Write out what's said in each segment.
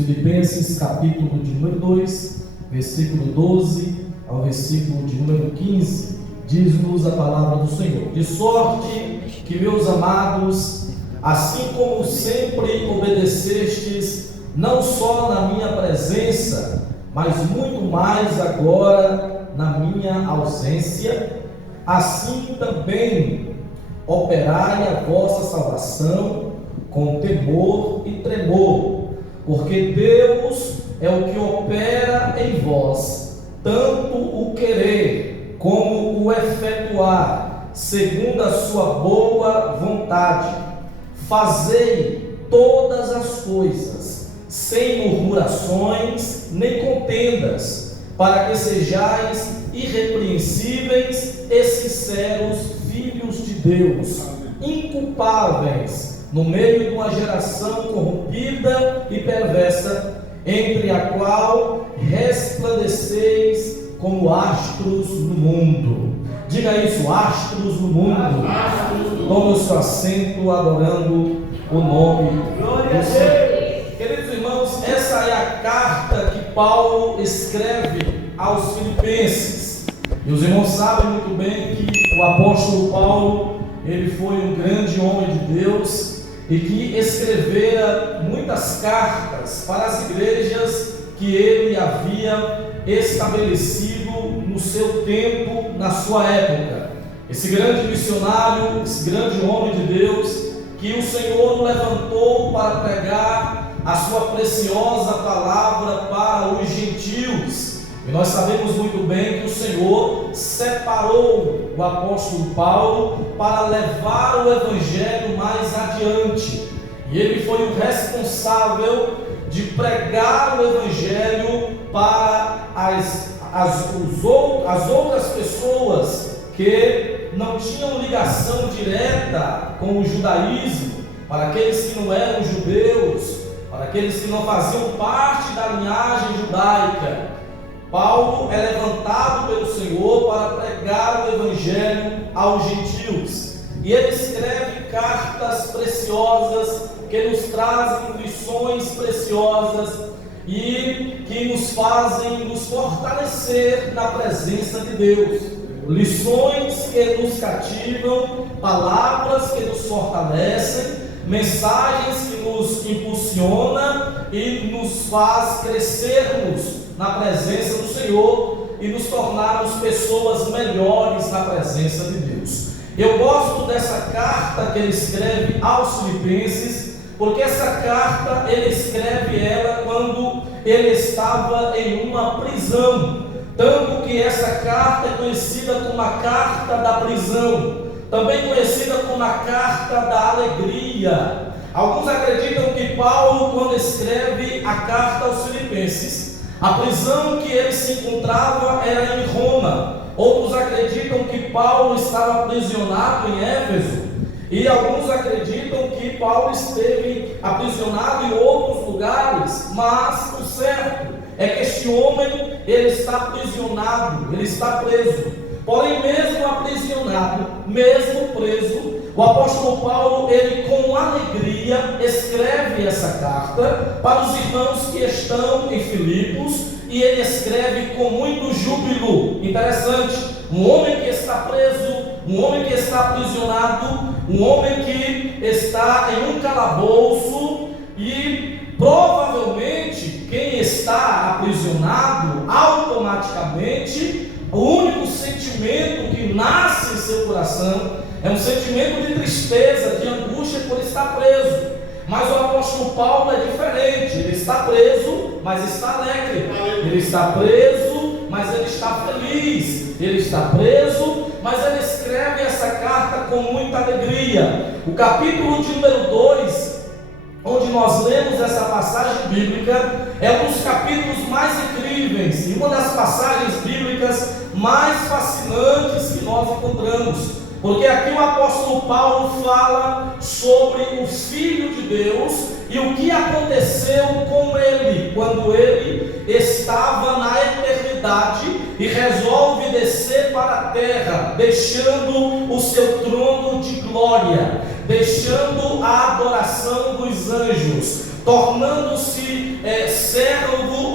Filipenses capítulo de número 2, versículo 12 ao versículo de número 15, diz-nos a palavra do Senhor: de sorte que, meus amados, assim como sempre obedecestes, não só na minha presença, mas muito mais agora na minha ausência, assim também operai a vossa salvação com temor e tremor, porque Deus é o que opera em vós, tanto o querer como o efetuar, segundo a sua boa vontade. Fazei todas as coisas, sem murmurações nem contendas, para que sejais irrepreensíveis e sinceros filhos de Deus, inculpáveis no meio de uma geração corrompida e perversa, entre a qual resplandeceis como astros no mundo. Diga isso: astros no mundo. Tome o seu assento, adorando o nome do Senhor. Queridos irmãos, essa é a carta que Paulo escreve aos Filipenses. E os irmãos sabem muito bem que o apóstolo Paulo, ele foi um grande homem de Deus e que escrevera muitas cartas para as igrejas que ele havia estabelecido no seu tempo, na sua época. Esse grande missionário, esse grande homem de Deus, que o Senhor levantou para pregar a sua preciosa palavra para os gentios. E nós sabemos muito bem que o Senhor separou o apóstolo Paulo para levar o evangelho mais adiante. E ele foi o responsável de pregar o evangelho para as outras pessoas que não tinham ligação direta com o judaísmo, para aqueles que não eram judeus, para aqueles que não faziam parte da linhagem judaica. Paulo é levantado pelo Senhor para pregar o evangelho aos gentios, e ele escreve cartas preciosas que nos trazem lições preciosas e que nos fazem nos fortalecer na presença de Deus. Lições que nos cativam, palavras que nos fortalecem, mensagens que nos impulsionam e nos faz crescermos na presença do Senhor e nos tornarmos pessoas melhores na presença de Deus. Eu gosto dessa carta que ele escreve aos Filipenses, porque essa carta ele escreve ela quando ele estava em uma prisão, tanto que essa carta é conhecida como a carta da prisão, também conhecida como a carta da alegria. Alguns acreditam que Paulo, quando escreve a carta aos Filipenses, a prisão que ele se encontrava era em Roma. Outros acreditam que Paulo estava aprisionado em Éfeso, e alguns acreditam que Paulo esteve aprisionado em outros lugares. Mas o certo é que este homem, ele está aprisionado, ele está preso. Porém, mesmo aprisionado, mesmo preso, o apóstolo Paulo, ele com alegria escreve essa carta para os irmãos que estão em Filipos, e ele escreve com muito júbilo. Interessante, um homem que está preso, um homem que está aprisionado, um homem que está em um calabouço, e provavelmente quem está aprisionado, automaticamente, o único sentimento que nasce em seu coração é um sentimento de tristeza, de angústia por estar preso. Mas o apóstolo Paulo é diferente. Ele está preso, mas está alegre. Ele está preso, mas ele está feliz. Ele está preso, mas ele escreve essa carta com muita alegria. O capítulo de número 2, onde nós lemos essa passagem bíblica, é um dos capítulos mais incríveis e uma das passagens bíblicas mais fascinantes que nós encontramos, porque aqui o apóstolo Paulo fala sobre o Filho de Deus e o que aconteceu com ele quando ele estava na eternidade e resolve descer para a terra, deixando o seu trono de glória, deixando a adoração dos anjos, tornando-se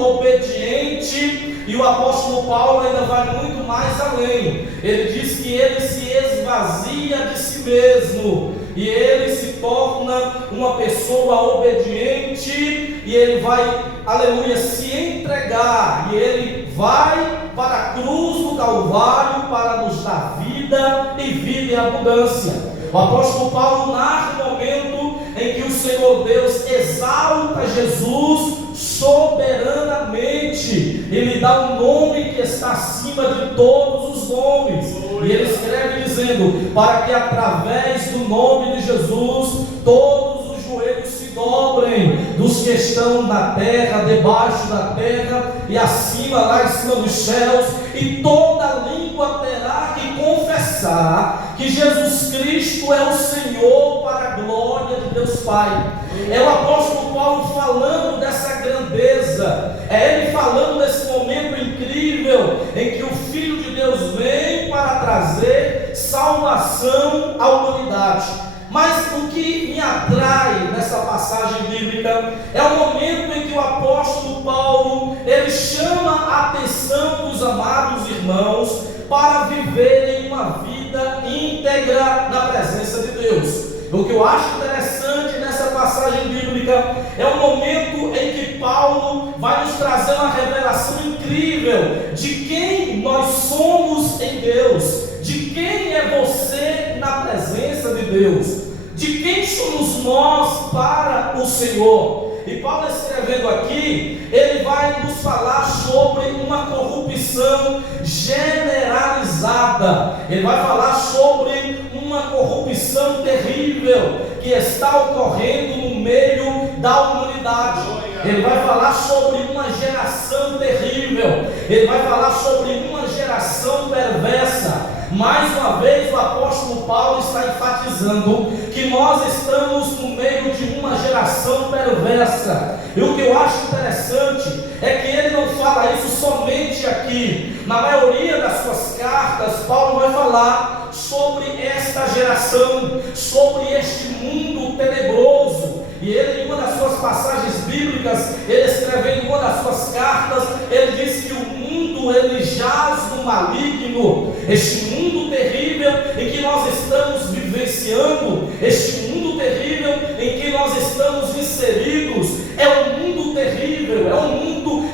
obediente, e o apóstolo Paulo ainda vai muito mais além. Ele diz que ele se esvazia de si mesmo, e ele se torna uma pessoa obediente, e ele vai, aleluia, se entregar, e ele vai para a cruz do Calvário para nos dar vida e vida em abundância. O apóstolo Paulo narra o momento em que o Senhor Deus exalta Jesus soberanamente, Ele dá um nome que está acima de todos os nomes, e ele escreve dizendo: para que através do nome de Jesus todos os joelhos se dobrem, dos que estão na terra, debaixo da terra e acima, lá em cima dos céus, e toda língua terá que confessar que Jesus Cristo é o Senhor, para a glória de Deus Pai. É o apóstolo Paulo falando dessa grandeza, é ele falando desse momento incrível em que o Filho de Deus vem para trazer salvação à humanidade. Mas o que me atrai nessa passagem bíblica é o momento em que o apóstolo Paulo, ele chama a atenção dos amados irmãos para viverem uma vida íntegra na presença de Deus. O que eu acho interessante nessa passagem bíblica é o momento em que Paulo vai nos trazer uma revelação incrível de quem nós somos em Deus, de quem é você na presença de Deus, de quem somos nós para o Senhor. E Paulo, escrevendo aqui, ele vai nos falar sobre uma corrupção generalizada. Ele vai falar sobre uma corrupção terrível que está ocorrendo no meio da humanidade. Ele vai falar sobre uma geração terrível. Ele vai falar sobre uma geração perversa. Mais uma vez o apóstolo Paulo está enfatizando que nós estamos no meio de uma geração perversa. E o que eu acho interessante é que ele não fala isso somente aqui. Na maioria das suas cartas, Paulo vai falar sobre esta geração, sobre este mundo tenebroso. E ele, em uma das suas passagens bíblicas, ele escrevendo em uma das suas cartas, ele diz que o mundo, ele jaz no maligno. Este mundo terrível em que nós estamos vivenciando, este mundo terrível em que nós estamos inseridos, é um mundo terrível, é um mundo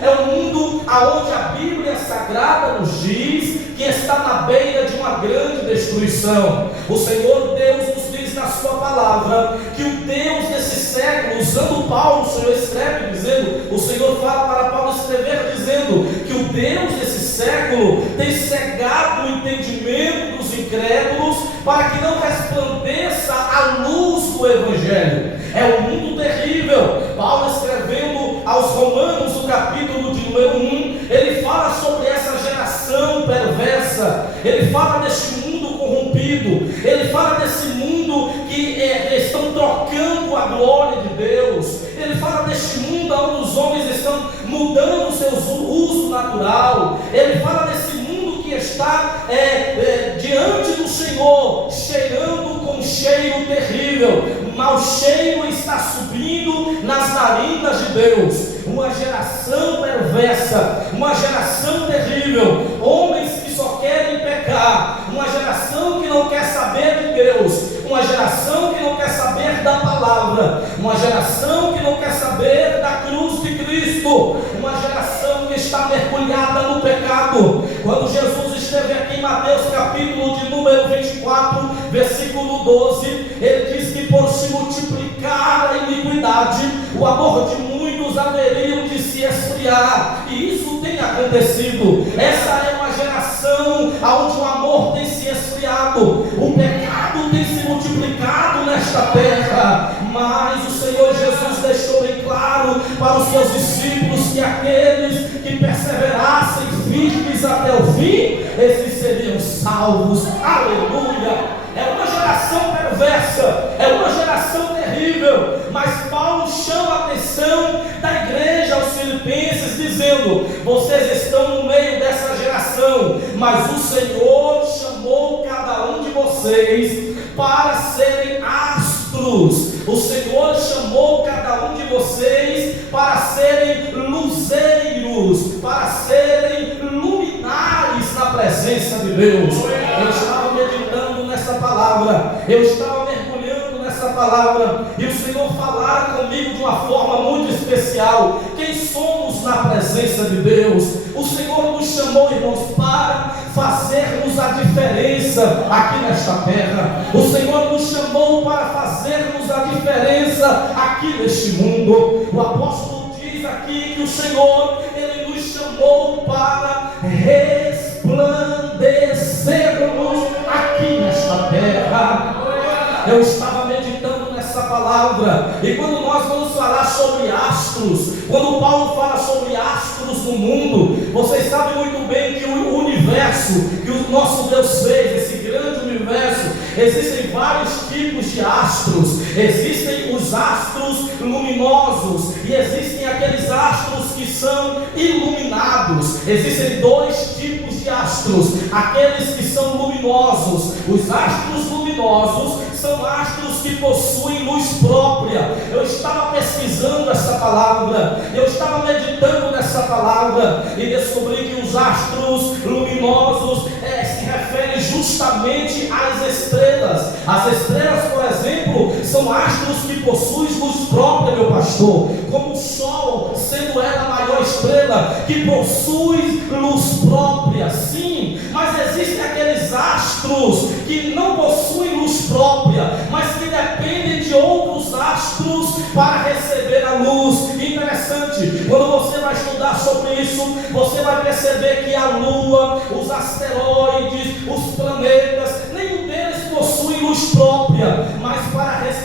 aonde a Bíblia Sagrada nos diz que está na beira de uma grande destruição. O Senhor Deus nos diz na sua palavra que o Deus desse século, usando Paulo, o Senhor escreve dizendo, o Senhor fala para Paulo escrever dizendo que o Deus desse século tem cegado o entendimento dos incrédulos para que não resplandeça a luz do Evangelho. É um mundo terrível. Paulo, escrevendo aos Romanos, no capítulo de número 1, ele fala sobre essa geração perversa, ele fala deste mundo corrompido, ele fala desse mundo que estão trocando a glória de Deus, ele fala deste mundo onde os homens estão mudando o seu uso natural, ele fala desse mundo que está diante do Senhor, cheirando com um cheiro terrível. O mau cheiro está subindo nas narinas de Deus. Uma geração perversa, uma geração terrível, homens que só querem pecar, uma geração que não quer saber de Deus, uma geração que não quer saber da palavra, uma geração que não quer saber da cruz de Cristo, uma geração que está mergulhada no pecado. Quando Jesus esteve aqui em Mateus capítulo de número 24, versículo 12, ele diz que por se multiplicar a iniquidade, o amor de muitos haveriam de se esfriar, e isso tem acontecido. Essa é uma geração onde o amor tem se esfriado, o pecado tem se multiplicado nesta terra, mas o Senhor Jesus deixou bem claro para os seus discípulos que aqueles que perseverassem firmes até o fim, esses seriam salvos. Aleluia! É uma geração perversa, é uma geração terrível, mas Paulo chama a atenção da igreja aos Filipenses, dizendo: vocês estão no meio dessa geração, mas o Senhor chamou cada um de vocês para serem astros. O Senhor chamou cada um de vocês para serem luzeiros Deus. Eu estava meditando nessa palavra, eu estava mergulhando nessa palavra, e o Senhor falara comigo de uma forma muito especial. Quem somos na presença de Deus? O Senhor nos chamou, irmãos, para fazermos a diferença aqui nesta terra. O Senhor nos chamou para fazermos a diferença aqui neste mundo. O apóstolo diz aqui que o Senhor, Ele nos chamou para resplandecermos aqui nesta terra. Eu estava meditando nessa palavra, e quando nós vamos falar sobre astros, quando Paulo fala sobre astros no mundo, vocês sabem muito bem que o universo que o nosso Deus fez, esse grande universo, existem vários tipos de astros. Existem os astros luminosos e existem aqueles astros que são iluminados. Existem dois tipos de astros: aqueles que são luminosos. Os astros luminosos são astros que possuem luz própria. Eu estava pesquisando essa palavra, eu estava meditando nessa palavra, e descobri que os astros luminosos se referem justamente às estrelas. As estrelas, por exemplo, são astros que possuem luz própria, meu pastor, como o Sol, sendo ela a maior estrela, que possui luz própria. Sim, mas existem aqueles astros que não possuem luz própria, mas que dependem de outros astros para receber a luz. Interessante, quando você vai estudar sobre isso, você vai perceber que a Lua, os asteroides, os planetas, nenhum deles possui luz própria, mas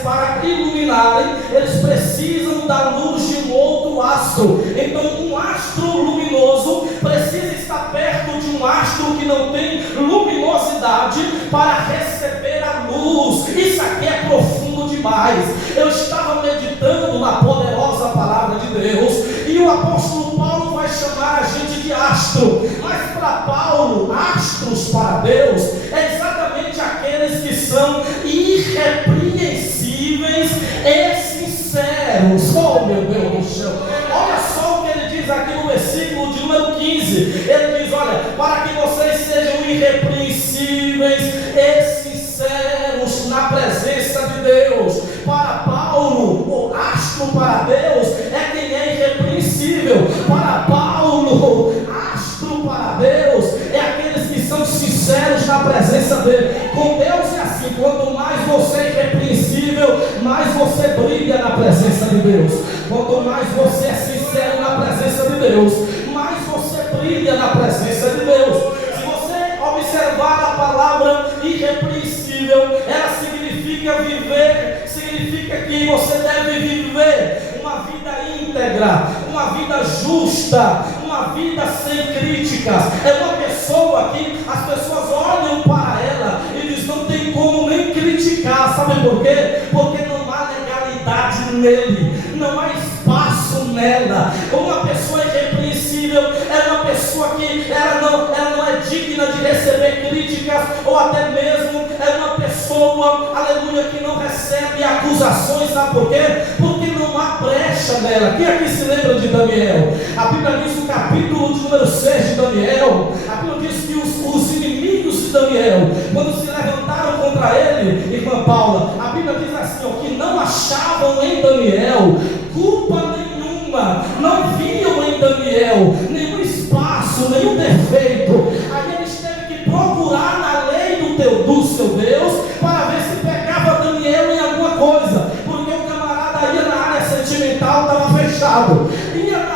para iluminarem, eles precisam da luz de um outro astro. Então um astro luminoso precisa estar perto de um astro que não tem luminosidade para receber a luz. Isso aqui é profundo demais. Eu estava meditando na poderosa palavra de Deus, e o apóstolo Paulo vai chamar a gente de astro, mas para Paulo, astros para Deus é exatamente aqueles que são irrepreensíveis e sinceros. Oh, meu Deus do céu! Olha só o que ele diz aqui no versículo de número 15. Ele diz: olha, para que vocês sejam irrepreensíveis e sinceros na presença de Deus. Para Paulo, o astro para Deus é quem é irrepreensível. Para Paulo, astro para Deus é aqueles que são sinceros na presença dele. Com Deus é assim: quanto mais você é irrepreensível, mais você brilha na presença de Deus. Quanto mais você é sincero na presença de Deus, mais você brilha na presença de Deus. Se você observar a palavra irrepreensível, ela significa viver, significa que você deve viver uma vida íntegra, uma vida justa, uma vida sem críticas. É uma pessoa que as pessoas olham para ela e dizem: não tem como nem criticar. Sabe por quê? Porque não há legalidade nele, não há espaço nela. Uma pessoa irrepreensível é uma pessoa que ela não é digna de receber críticas, ou até mesmo é uma pessoa, aleluia, que não recebe acusações. Sabe por quê? Porque não há brecha nela. Quem aqui se lembra de Daniel? A Bíblia diz no capítulo de número 6 de Daniel, a Bíblia diz que os inimigos de Daniel, quando se levantaram contra ele, irmã Paula, a Bíblia diz assim, ó, que não achavam em Daniel culpa nenhuma, não viam em Daniel nenhum espaço, nenhum defeito. Aí eles teve que procurar na lei do seu Deus para ver se pegava Daniel em alguma coisa, porque o camarada ia na área sentimental, estava fechado, ia na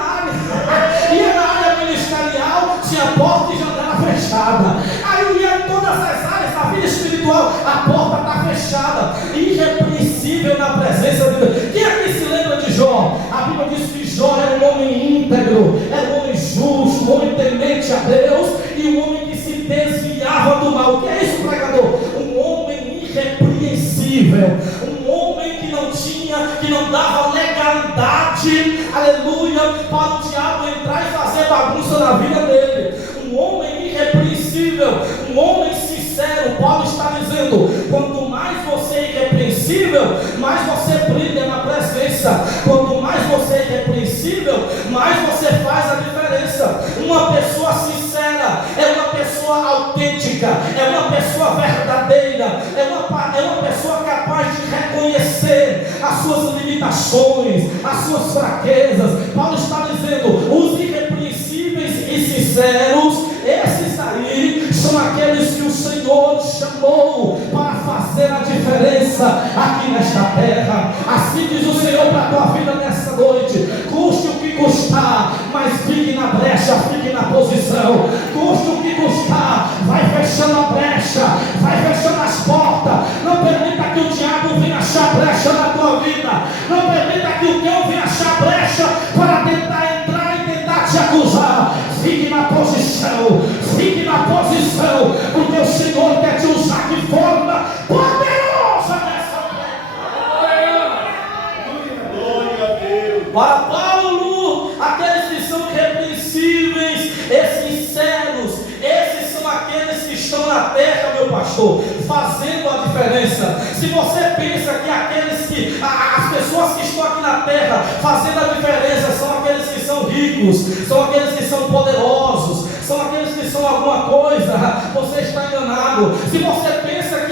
área ministerial, tinha porta e janela fechada, aí ia em todas as áreas da vida espiritual, a porta está fechada, irrepreensível na presença de Deus. Quem aqui se lembra de Jó? A Bíblia diz que Jó era um homem íntegro, era um homem justo, um homem temente a Deus, e um homem que se desviava do mal. O que é isso, pregador? Um homem irrepreensível, um homem que não dava legalidade, aleluia, para o diabo entrar e fazer bagunça na vida dele. Um homem irrepreensível, um homem sincero. Paulo está dizendo: quanto mais você é irrepreensível, mais você brilha na presença. Quanto mais você é irrepreensível, mais você faz a diferença. Uma pessoa sincera é uma pessoa autêntica, pessoa verdadeira é uma pessoa capaz de reconhecer as suas limitações, as suas fraquezas. Paulo está dizendo: os irrepreensíveis e sinceros, esses aí são aqueles que o Senhor chamou para fazer a diferença aqui nesta terra. Assim diz o Senhor para a tua vida nessa noite: custe o que custar, mas fique na brecha, fique na posição. Custe o que custar, vai fechando a brecha, vai fechando as portas. Não permita que o diabo venha achar brecha na tua vida. Não permita que o cão venha achar brecha para tentar entrar e tentar te acusar. Fique na posição, fique na posição, porque o Senhor quer te usar de forma poderosa nessa terra. Glória a Deus. Para Paulo, aqueles que são irrepreensíveis e sinceros, esses são aqueles que estão na terra, meu pastor, fazendo a diferença. Se você pensa que as pessoas que estão aqui na terra fazendo a diferença são aqueles que são ricos, são aqueles que são poderosos, são aqueles que são alguma coisa, você está enganado. Se você pensa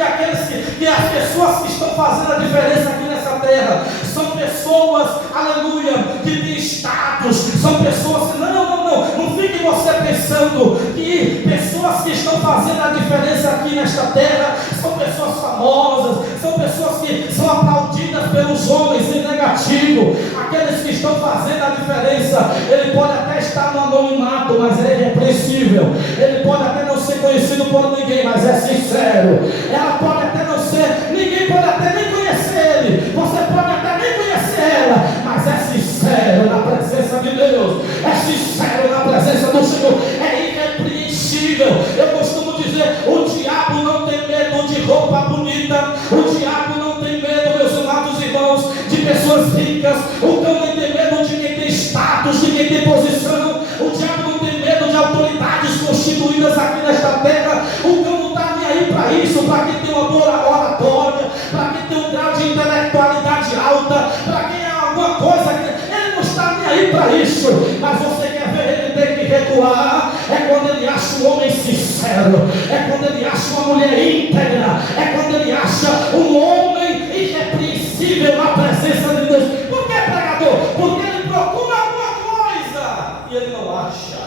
que as pessoas que estão fazendo a diferença aqui nessa terra são pessoas, aleluia, que têm status, são pessoas que não fique você pensando que pessoas que estão fazendo a diferença aqui nesta terra são pessoas famosas, são pessoas que são aplaudidas pelos homens em negativo. Aqueles que estão fazendo a diferença, ele pode até estar no anonimato, mas é irrepreensível. Ele pode até não ser conhecido por ninguém, mas é sincero. Ela pode até não ser, ninguém pode até nem conhecer ele, você pode até nem conhecer ela, mas é sincero na presença de Deus, é sincero na presença do Senhor, é irrepreensível. Eu costumo dizer: o diabo não tem medo de roupa bonita, o diabo não tem medo, meus amados irmãos, de pessoas ricas, o cão não tem medo de quem tem status, de quem tem posição, o diabo não tem medo de autoridades constituídas aqui nesta terra. O cão não está nem aí para isso, para quem tem uma boa oratória, para quem tem um grau de intelectualidade alta, para quem é alguma coisa, ele não está nem aí para isso. Mas você quer ver ele ter que recuar? É quando ele acha um homem sincero, é quando ele acha uma mulher íntegra, é quando ele acha um homem irrepreensível na presença de Deus. Por que, pregador? Porque ele procura alguma coisa e ele não acha.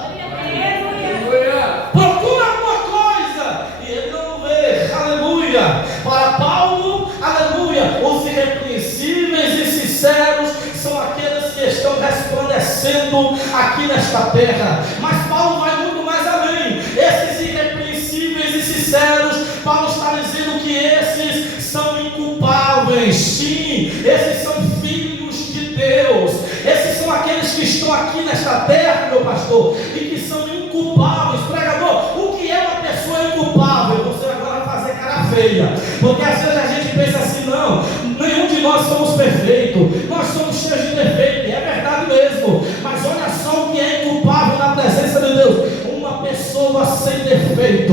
Procura alguma coisa e ele não vê. Aleluia. Para Paulo, aleluia, os irrepreensíveis e sinceros são aqueles que estão resplandecendo aqui nesta terra. Mas Paulo vai muito mais além. Esses irrepreensíveis e sinceros, Paulo está dizendo que esses são inculpáveis. Sim, esses são filhos de Deus. Esses são aqueles que estão aqui nesta terra, meu pastor, e que são inculpáveis. Pregador, o que é uma pessoa inculpável? Você agora vai fazer cara feia, porque às vezes a gente pensa assim: não, nenhum de nós somos perfeitos, nós somos cheios de defeito. É verdade mesmo, mas olha só o que é inculpável na presença de Deus: uma pessoa sem defeito,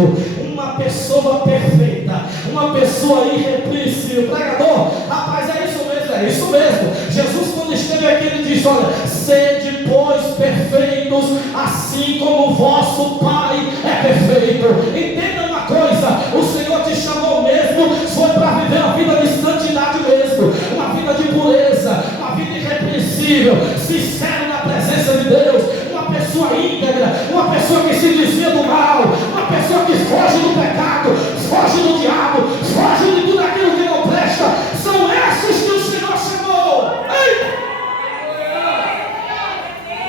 uma pessoa perfeita, uma pessoa irrepreensível. Pregador, rapaz, é isso mesmo, é isso mesmo. Jesus, quando esteve aqui, ele disse: olha, sede pois perfeitos, assim como o vosso Pai é perfeito. Entenda uma coisa: o Senhor te chamou mesmo, foi para viver uma vida de santidade mesmo, uma vida de pureza, uma vida irrepreensível, sincero na presença de Deus, uma pessoa íntegra, uma pessoa que se desvia do mal, uma pessoa que foge do pecado, foge do diabo, foge de tudo aquilo que não presta. São esses que o Senhor chamou. Ei!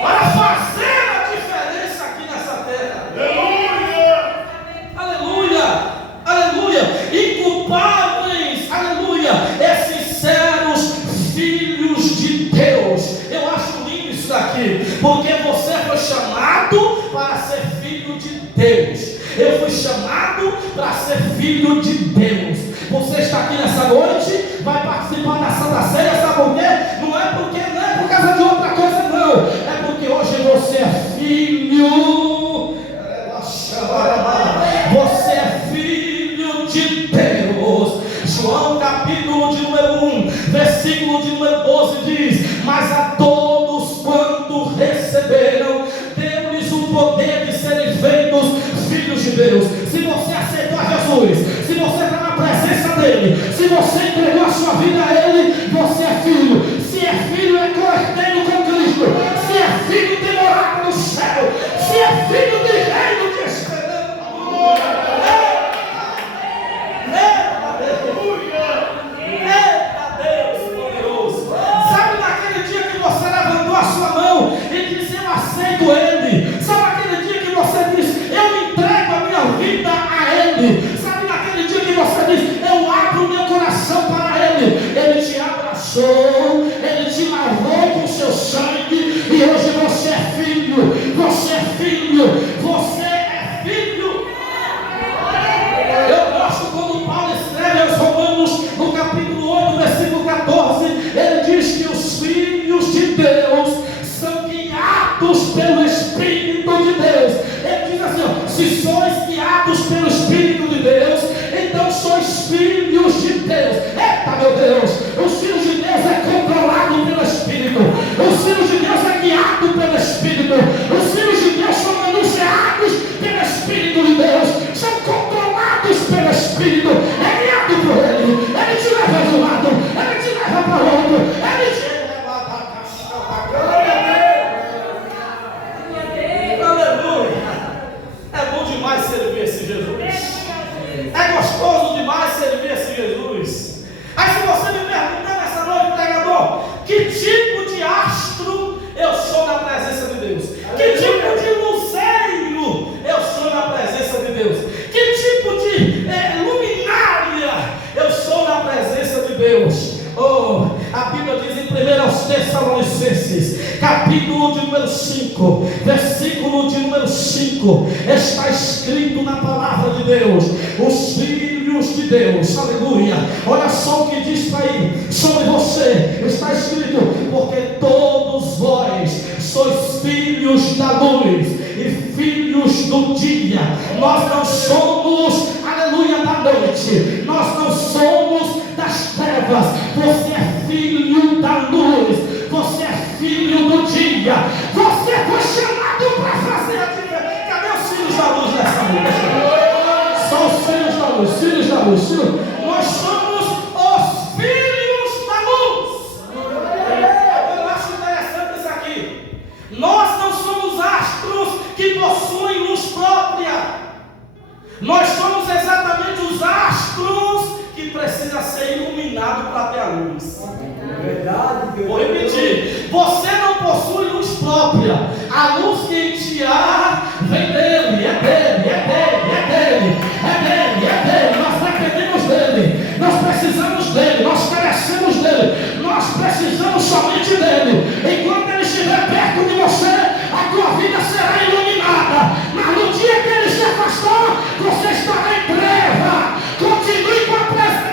Para fazer a diferença aqui nessa terra. Aleluia! Aleluia! Aleluia! Inculpáveis, aleluia! Sinceros filhos de Deus. Eu acho lindo isso daqui, porque você foi chamado para ser filho de Deus. Eu fui chamado para ser filho de Deus. Você está aqui nessa noite, vai participar da Santa Ceia, sabe por quê? Não é por causa de outra coisa, não. É porque hoje você é filho. Você é filho de Deus. João capítulo de número 1, versículo de número 12 diz: mas a todos quanto receberam, deu-lhes o poder de serem feitos filhos de Deus. Se você aceitar Jesus, Se sois guiados pelo Espírito de Deus, então sois filhos de Deus. Eita, meu Deus! Os filhos de Deus é controlado pelo Espírito. Os filhos de Deus é guiado pelo Espírito. Os filhos de Deus são anunciados pelo Espírito de Deus. São controlados pelo Espírito. É guiado por Ele. Ele te leva de um lado, Ele te leva para o outro. Ele te leva aleluia! É bom demais servir esse Jesus. É gostoso demais servir esse Jesus. Aí se você me perguntar nessa noite, pregador, que tipo de astro eu sou na presença de Deus? Que tipo de luzeiro eu sou na presença de Deus? Que tipo de luminária eu sou na presença de Deus? Oh, a Bíblia diz em 1 Tessalonicenses, capítulo de número 5, versículo de número 5, está escrito na palavra de Deus: os filhos de Deus, aleluia. Olha só o que diz aí sobre você, está escrito: porque todos vós sois filhos da luz e filhos do dia. Nós não somos, aleluia, da noite, nós não somos das trevas. Você é filho da luz, você é filho do dia. Você foi chamado para fazer a diferença. Cadê os filhos da luz nessa noite? São os filhos da luz, filhos da luz, filhos. Nós somos os filhos da luz. Eu acho interessante isso aqui. Nós não somos astros que possuem luz própria. Nós somos exatamente os astros que precisa ser iluminado para ter a luz. Verdade. Vou repetir: você não possui luz própria. A luz que te há vem dele, é dele, é dele, é dele, é dele, é dele. Nós dependemos dele, nós precisamos dele, nós carecemos dele, nós precisamos somente dele. Enquanto ele estiver perto de você, a tua vida será iluminada. Mas no dia que ele se afastar, você estará em treva. Continue com a presença.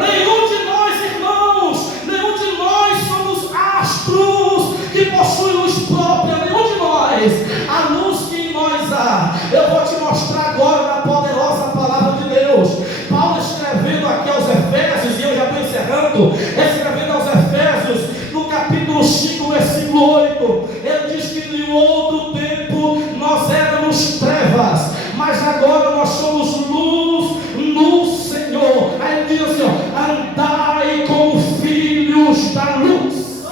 Nenhum de nós, irmãos, nenhum de nós somos astros que possuem luz própria. Nenhum de nós. A luz que em nós há, eu vou te mostrar agora na poderosa palavra de Deus. Paulo escrevendo aqui aos Efésios, e eu já estou encerrando, escrevendo aos Efésios, no capítulo 5, versículo 8, ele diz que em outro tempo nós éramos trevas, mas agora nós somos luz no Senhor. Aí ele diz assim: andai como filhos da luz.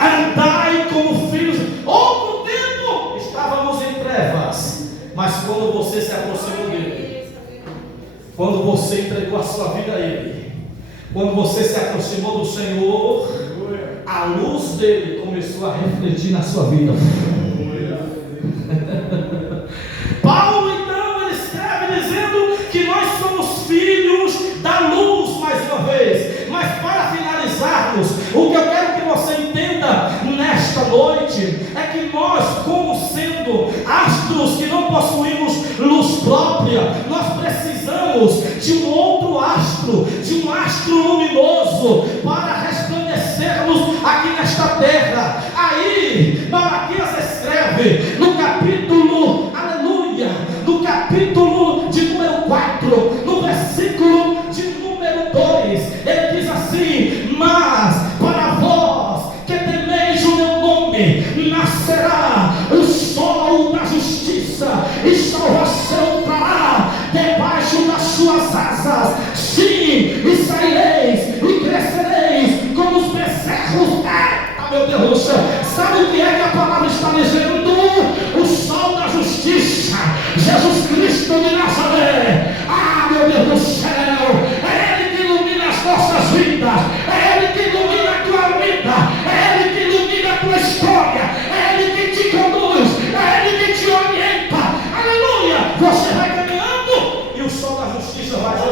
Andai como filhos. Outro tempo estávamos em trevas, mas quando você se aproximou dele, quando você entregou a sua vida a ele, quando você se aproximou do Senhor, a luz dele começou a refletir na sua vida. Paulo então ele escreve dizendo que nós somos filhos da luz, mais uma vez. Mas para finalizarmos, o que eu quero que você entenda nesta noite é que nós, como sendo astros que não possuímos luz própria, nós precisamos de um outro astro, de um astro luminoso para resplandecermos aqui nesta terra. Aí Malaquias escreve no capítulo, aleluia, no capítulo de número 4, no versículo de número 2, ele diz assim: mas para vós que temeis o meu nome, nascerá o sol da justiça, e salvação trará debaixo das suas asas. Sim, e saireis e crescereis como os bezerros. Meu Deus do céu, sabe o que é que a palavra está dizendo? O sol da justiça, Jesus Cristo de Nazaré. Meu Deus do céu, é Ele que ilumina as nossas vidas, é Ele que ilumina a tua vida, é Ele que ilumina a tua história, é Ele que te conduz, é Ele que te orienta. Aleluia! Você vai caminhando e o sol da justiça vai te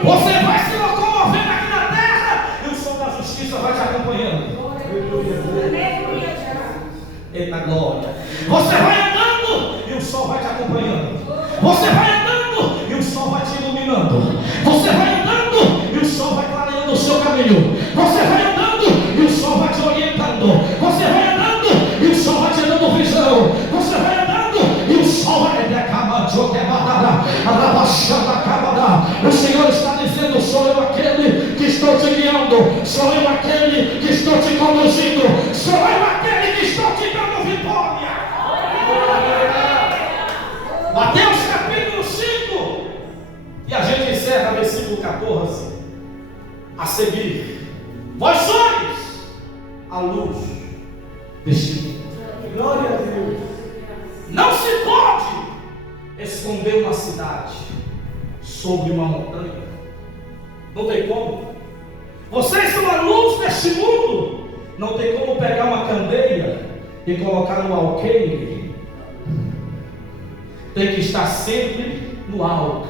você vai se locomovendo aqui na terra e o sol da justiça vai te acompanhando. Eita glória! Você vai andando e o sol vai te acompanhando. Você vai andando guiando, sou eu aquele que estou te conduzindo, sou eu aquele que estou te dando vitória. Mateus capítulo 5, e a gente encerra versículo 14, a seguir: vós sois a luz deste mundo. Glória a Deus. Não se pode esconder uma cidade sobre uma montanha. Não tem como. Vocês são a luz deste mundo. Não tem como pegar uma candeia e colocar no alqueire. Tem que estar sempre no alto.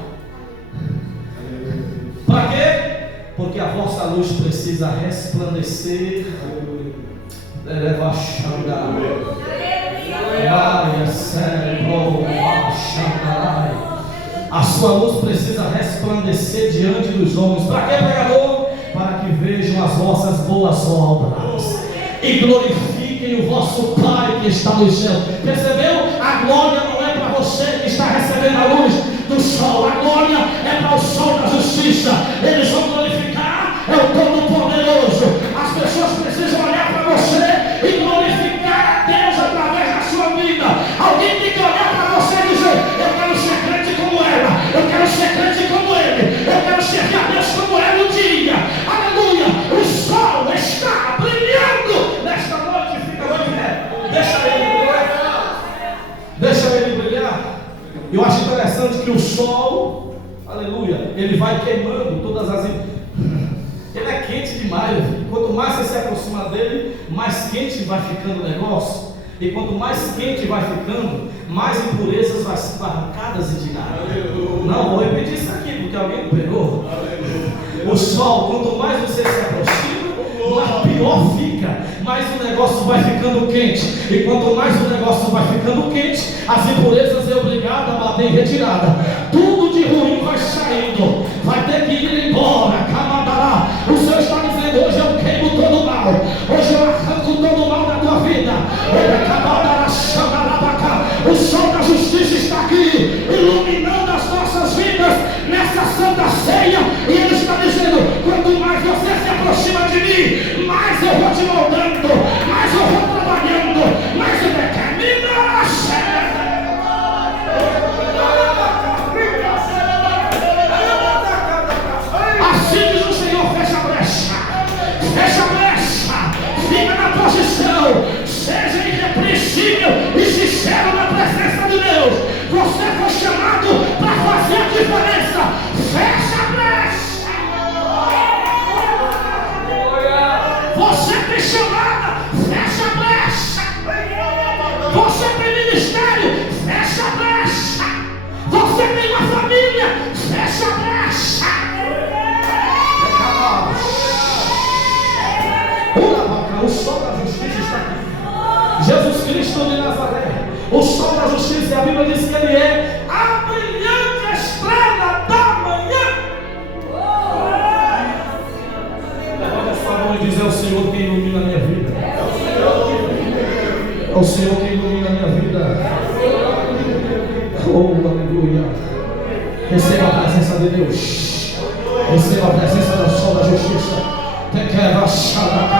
Para quê? Porque a vossa luz precisa resplandecer. Eleva a xanga. A sua luz precisa resplandecer diante dos homens. Para quê, pregador? Para que vejam as vossas boas obras e glorifiquem o vosso Pai que está no céu. Percebeu? A glória não é para você que está recebendo a luz do sol. A glória é para o sol da justiça. Eles vão glorificar é o Todo-Poderoso. As pessoas precisam olhar para você e glorificar a Deus através da sua vida. Alguém tem que olhar para você e dizer: eu quero ser crente como ela, eu quero ser crente como ele, eu quero servir a Deus como é no dia. Aleluia! O sol está brilhando nesta noite. Fica de pé. Deixa ele brilhar. Deixa ele brilhar. Eu acho interessante que o sol, aleluia, ele vai queimando todas as... Ele é quente demais. Quanto mais você se aproxima dele, mais quente vai ficando o negócio. E quanto mais quente vai ficando, mais impurezas vai sendo arrancadas e tiradas. Não, vou repetir isso aqui, porque alguém não pegou. O sol, quanto mais você se aproxima, mais pior fica. Mais o negócio vai ficando quente. E quanto mais o negócio vai ficando quente, as impurezas é obrigado a bater em retirada. Tudo de ruim vai saindo. Vai ter que ir embora. Camadará. O Senhor está dizendo: hoje eu queimo todo o mal. Hoje eu arranco todo o mal da tua vida. O sol da justiça está aqui, iluminando as nossas vidas nessa santa ceia. E Ele está dizendo: quanto mais você se aproxima de mim, mais eu vou te moldando, mais eu vou trabalhando, mais eu vou caminhar. Assim diz o Senhor: fecha a brecha, fica na posição, seja irrepreensível e sincero na presença de Deus. Você foi chamado para fazer a diferença. Fecha a brecha. Você tem chamada, fecha a brecha. Você tem ministério, fecha a brecha. Você tem uma família, fecha a brecha. O sol da justiça está aqui. Jesus Cristo de Nazaré, o sol da justiça, e a Bíblia diz que Ele é a brilhante estrela da manhã. Levanta a sua mão e diz: é o Senhor que ilumina a minha vida. É o Senhor que ilumina a minha vida. Oh, aleluia. Receba a presença de Deus. Receba a presença do sol da justiça. Te quebra a chave.